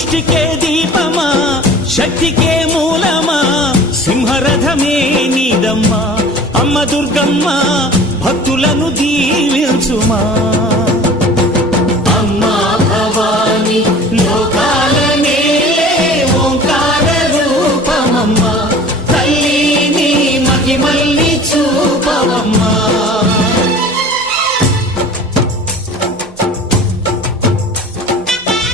సృష్టికే దీపమా శక్తికే మూలమా సింహరథమే నీదమ్మా అమ్మ దుర్గమ్మ భక్తులను దీవించుమా